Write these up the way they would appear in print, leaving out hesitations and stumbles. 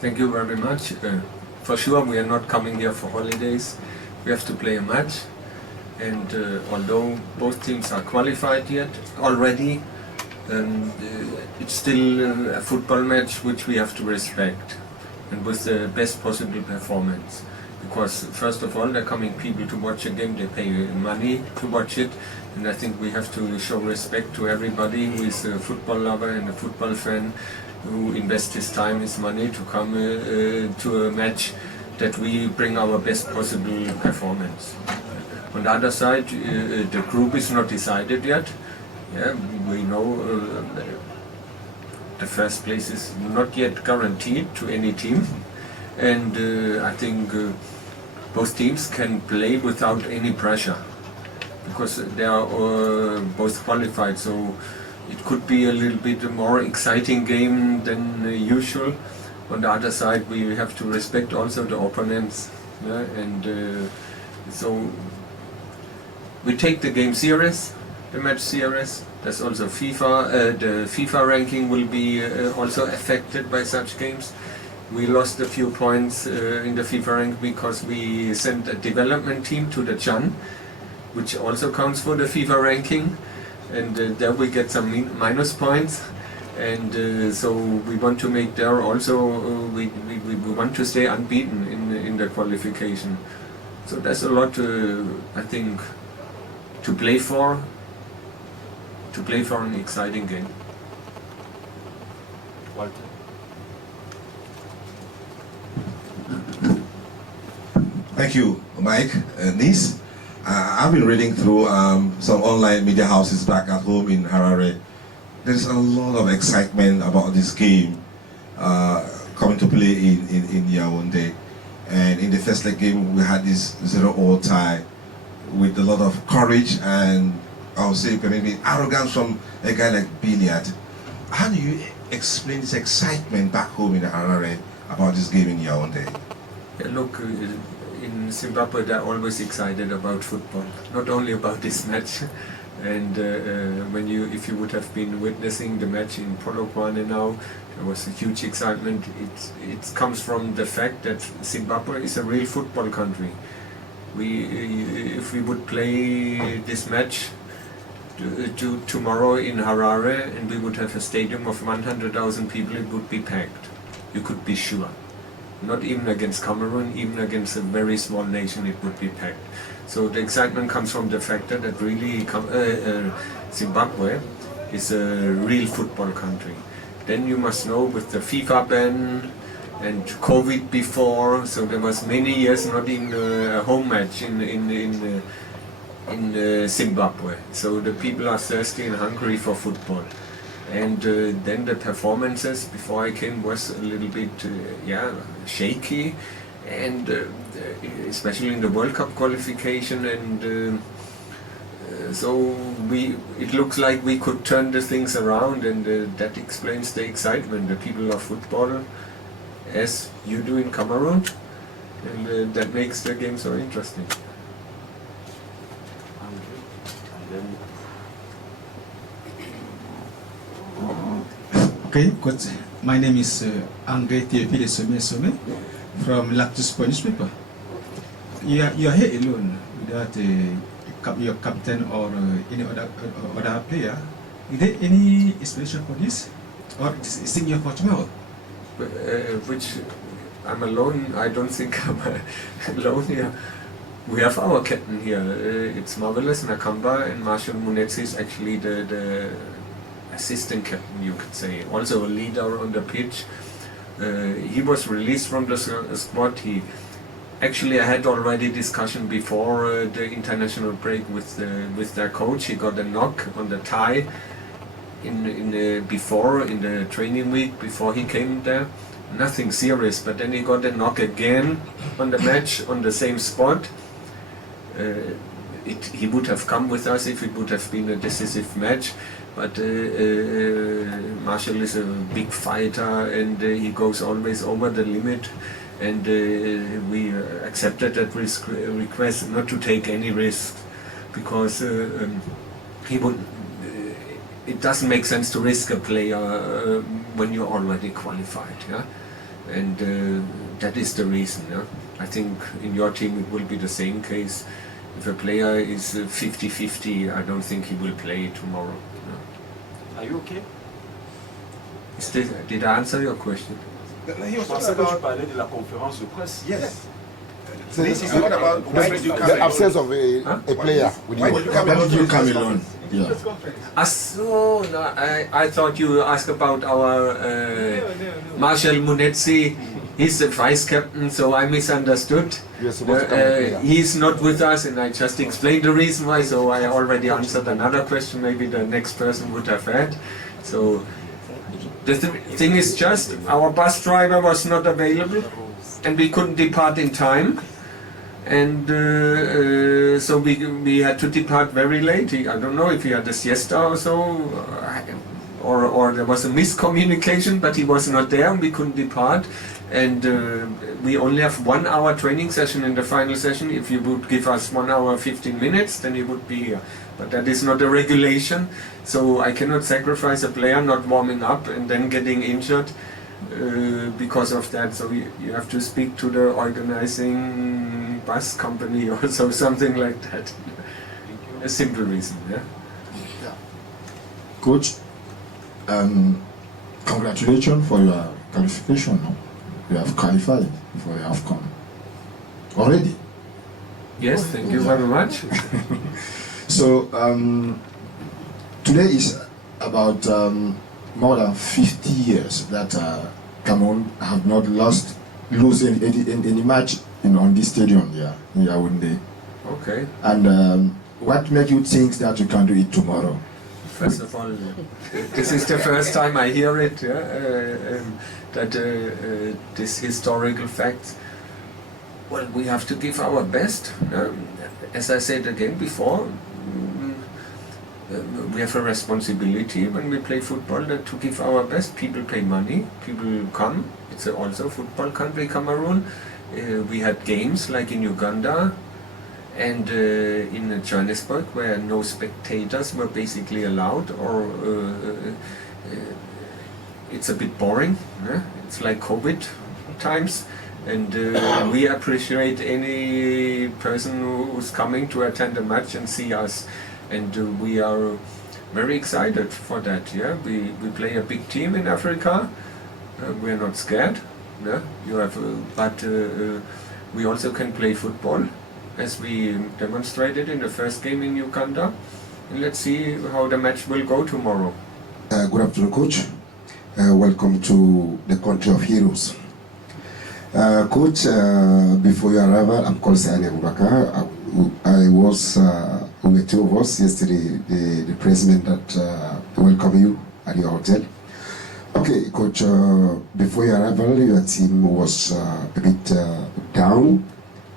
Thank you very much. For sure, we are not coming here for holidays. We have to play a match, and although both teams are qualified yet already, it's still a football match which we have to respect, and with the best possible performance. Because first of all, they're coming people to watch a game, they pay money to watch it, and I think we have to show respect to everybody who is a football lover and a football fan, who invests his time, his money to come to a match, that we bring our best possible performance. On the other side, the group is not decided yet. Yeah, we know the first place is not yet guaranteed to any team, and I think both teams can play without any pressure, because they are both qualified, so it could be a little bit more exciting game than usual. On the other side, we have to respect also the opponents, yeah? And so we take the game serious, the match serious. There's also FIFA, the FIFA ranking will be also affected by such games. We lost a few points in the FIFA rank because we sent a development team to the Jeune, which also counts for the FIFA ranking, and there we get some minus points, and so we want to make there also, we want to stay unbeaten in the qualification. So there's a lot, I think, to play for an exciting game. Walter. Thank you, Mike. NEES. I've been reading through some online media houses back at home in Harare. There's a lot of excitement about this game coming to play in Yaoundé. And in the first leg game, we had this 0-0 tie with a lot of courage and, I would say, maybe arrogance from a guy like Billiard. How do you explain this excitement back home in Harare about this game in Yaoundé? Yeah, look, in Zimbabwe they're always excited about football, not only about this match. And if you would have been witnessing the match in Polokwane now, there was a huge excitement. It comes from the fact that Zimbabwe is a real football country. If we would play this match tomorrow in Harare and we would have a stadium of 100,000 people, it would be packed. You could be sure. Not even against Cameroun, even against a very small nation, it would be packed. So the excitement comes from the fact that really Zimbabwe is a real football country. Then you must know, with the FIFA ban and COVID before, so there was many years not even a home match in Zimbabwe. So the people are thirsty and hungry for football. And then the performances before I came was a little bit shaky, and especially in the World Cup qualification, and so it looks like we could turn the things around, and that explains the excitement. The people love football, as you do in Cameroon, and that makes the game so interesting. Okay, good. My name is André Théophile Sommet from Lactus newspaper. You are here alone without your captain or any other player. Is there any explanation for this, or is it senior for tomorrow? Which I'm alone. I don't think I'm alone here. We have our captain here. It's Marvelous Nakamba, and Marshall Munetsi is actually the assistant captain, you could say, also a leader on the pitch. He was released from the squad. I had already discussion before the international break with their coach. He got a knock on the thigh in the training week before he came there. Nothing serious, but then he got a knock again on the match on the same spot. He would have come with us if it would have been a decisive match. But Marshall is a big fighter, and he goes always over the limit, and we accepted that request not to take any risk, because it doesn't make sense to risk a player when you're already qualified. Yeah? and that is the reason. Yeah? I think in your team it will be the same case. If a player is 50-50, I don't think he will play tomorrow. Are you okay? Did I answer your question? He was Parce talking que tu about, parlais de la conférence de presse. yes. So This is not about why did you come the alone? absence of a player. Why did you come Why alone? did you to come this alone? conference? Yeah. So, no, I thought you asked about our Marshal Munetsi. He's the vice captain, so I misunderstood. You're supposed to come and play. He's not with us, and I just explained the reason why, so I already answered another question maybe the next person would have had. So, the thing is just, our bus driver was not available, and we couldn't depart in time. And so we had to depart very late. I don't know if he had a siesta or so, or there was a miscommunication, but he was not there and we couldn't depart. And we only have 1 hour training session in the final session. If you would give us 1 hour 15 minutes, then he would be here. But that is not a regulation, so I cannot sacrifice a player not warming up and then getting injured because of that. So you have to speak to the organizing bus company or so, something like that. A simple reason, yeah. Coach, congratulations for your qualification. No? You have qualified for the AFCON already. Yes, thank you very much. So today is about more than 50 years that Cameroun have not lose any match on this stadium here in Yaoundé. Okay. And what makes you think that you can do it tomorrow? First of all, this is the first time I hear it, that this historical fact. Well, we have to give our best. As I said again before, we have a responsibility when we play football to give our best. People pay money, people come. It's also a football country, Cameroon. We had games like in Uganda and in Johannesburg where no spectators were basically allowed, or it's a bit boring. It's like COVID times. And we appreciate any person who's coming to attend a match and see us, and we are very excited for that. Yeah, we play a big team in Africa. We are not scared. Yeah, you have, but we also can play football, as we demonstrated in the first game in Uganda. And let's see how the match will go tomorrow. Good afternoon, Coach. Welcome to the country of heroes. Coach, before your arrival, I'm called Sani Abubakar. I was with two of us yesterday, the president that welcomed you at your hotel. Okay, Coach, before your arrival, your team was a bit down.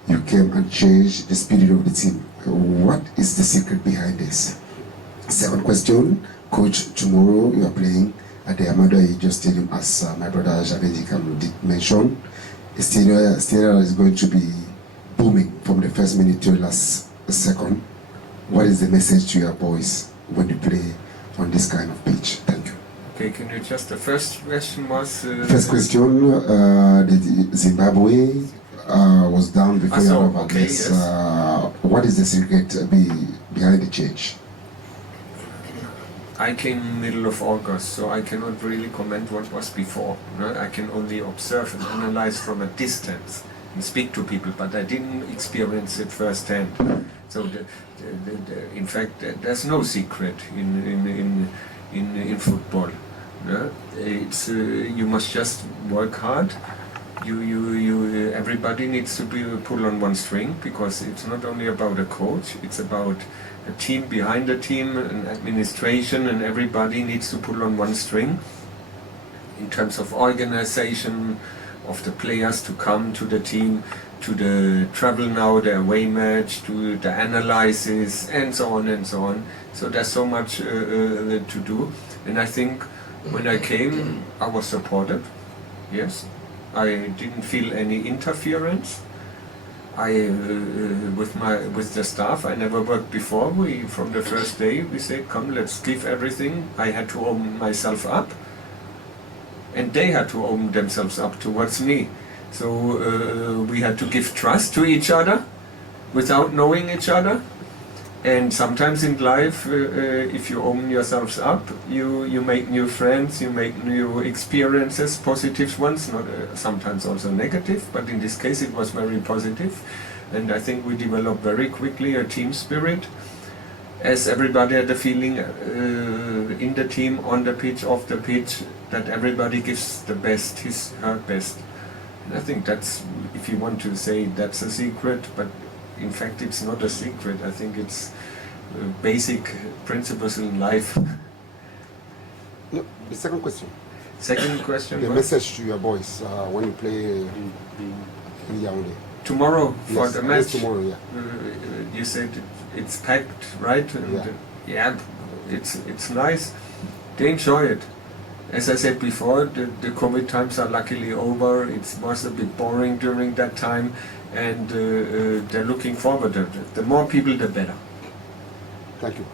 You came and changed the spirit of the team. What is the secret behind this? Second question, Coach, tomorrow you are playing at the Amado Ejo Stadium, as my brother Javedi Kam did mention. The stadium is going to be booming from the first minute to the last second. What is the message to your boys when you play on this kind of pitch? Thank you. Okay, can you just, the first question was... First question, the Zimbabwe was down before your arrival. Okay, yes. What is the secret behind the change? I came middle of August, so I cannot really comment what was before. I can only observe and analyze from a distance and speak to people, but I didn't experience it firsthand. So, in fact, there's no secret in football. It's you must just work hard. Everybody needs to be pulled on one string, because it's not only about a coach, it's about a team behind the team, and administration, and everybody needs to pull on one string in terms of organization of the players to come to the team, to the travel now, the away match, to the analysis, and so on and so on. So there's so much to do, and I think when I came I was supported. Yes, I didn't feel any interference. With the staff, I never worked before. From the first day, we said, come, let's give everything. I had to open myself up. and they had to open themselves up towards me. So we had to give trust to each other without knowing each other. And sometimes in life, if you open yourselves up, you make new friends, you make new experiences, positive ones, not sometimes also negative, but in this case it was very positive. And I think we developed very quickly a team spirit, as everybody had the feeling in the team, on the pitch, off the pitch, that everybody gives the best, her best. And I think that's, if you want to say that's a secret, but in fact it's not a secret. I think it's basic principles in life. No, the second question. Second question? The was? message to your boys when you play in Yaoundé. Tomorrow for Yes, the match? tomorrow, yeah. You said it's packed, right? And, yeah, it's nice. They enjoy it. As I said before, the COVID times are luckily over. It was a bit boring during that time, and they're looking forward to it. The more people, the better. Thank you.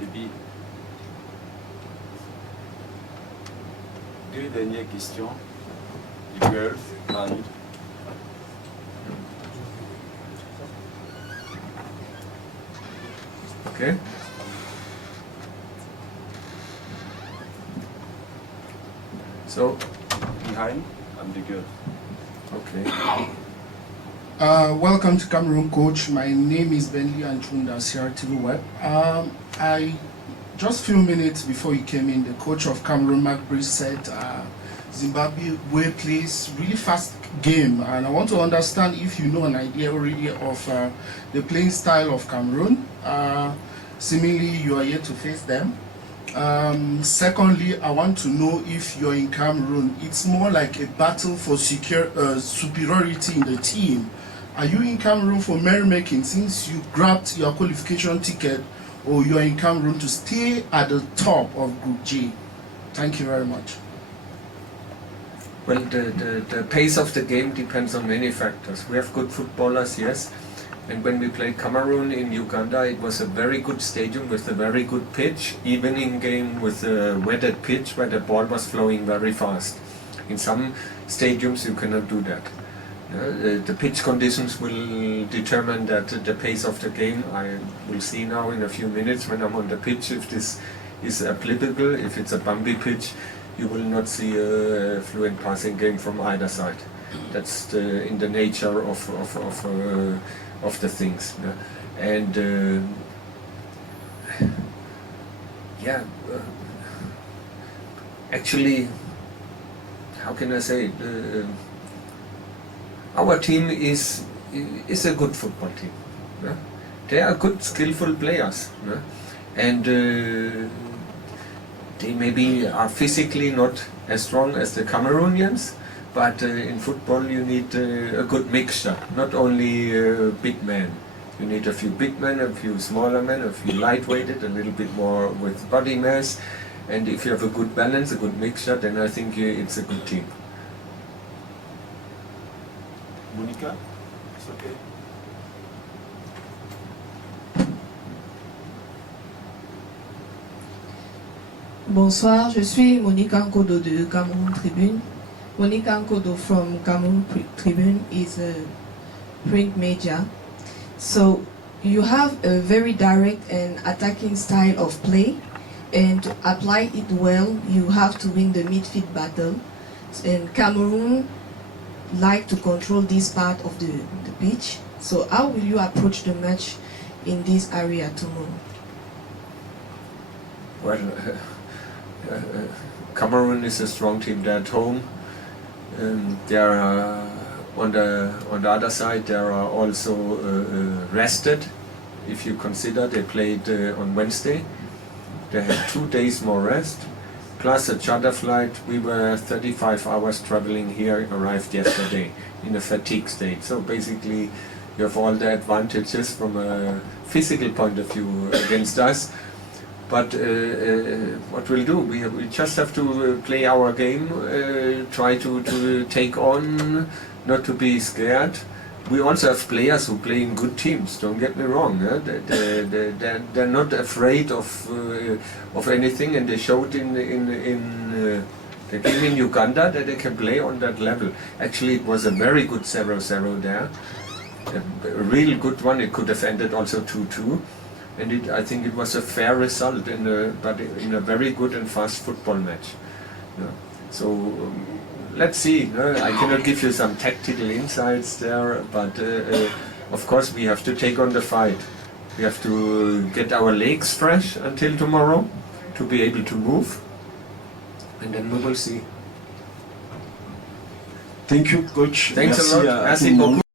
Maybe deux dernières questions. The girls and Okay. So, behind and the girl. okay. Welcome to Cameroon, coach. My name is Bentley Anchunda, CRTV Web. I just few minutes before you came in, the coach of Cameroon, Mark Bridge, said Zimbabwe plays really fast game, and I want to understand if you know an idea already of the playing style of Cameroon. Seemingly, you are yet to face them. Secondly, I want to know if you're in Cameroon, it's more like a battle for superiority in the team. Are you in Cameroon for merrymaking since you grabbed your qualification ticket, or you are in Cameroon to stay at the top of Group G? Thank you very much. Well, the pace of the game depends on many factors. We have good footballers, yes. And when we played Cameroon in Uganda, it was a very good stadium with a very good pitch, evening game with a wetted pitch where the ball was flowing very fast. In some stadiums you cannot do that. The pitch conditions will determine that the pace of the game. I will see now in a few minutes when I'm on the pitch if this is applicable. If it's a bumpy pitch, you will not see a fluent passing game from either side. That's in the nature of the things. And actually, how can I say it? Our team is a good football team. They are good, skillful players, and they maybe are physically not as strong as the Cameroonians, but in football you need a good mixture, not only big men. You need a few big men, a few smaller men, a few lightweighted, a little bit more with body mass, and if you have a good balance, a good mixture, then I think it's a good team. Monica, it's okay. Bonsoir, je suis Monique Ankodo de Cameroun Tribune. Monique Ankodo from Cameroun Tribune is a print media. So you have a very direct and attacking style of play, and to apply it well, you have to win the midfield battle. And Cameroon like to control this part of the pitch. So how will you approach the match in this area tomorrow? Well, Cameroon is a strong team. They're at home. They are on the other side. They are also rested. If you consider they played on Wednesday, they had 2 days more rest, plus a charter flight. We were 35 hours traveling here, arrived yesterday in a fatigue state. So basically, you have all the advantages from a physical point of view against us. But what we'll do, we just have to play our game, try to take on, not to be scared, we also have players who play in good teams. Don't get me wrong. They're not afraid of anything, and they showed in the game in Uganda that they can play on that level. Actually, it was a very good 0-0 there. A real good one. It could have ended also 2-2, and I think it was a fair result but in a very good and fast football match. Yeah. So let's see. I cannot give you some tactical insights there, but of course we have to take on the fight. We have to get our legs fresh until tomorrow to be able to move, and then we will see. Thank you, coach. Thanks Merci a lot. à Merci tout le monde. beaucoup.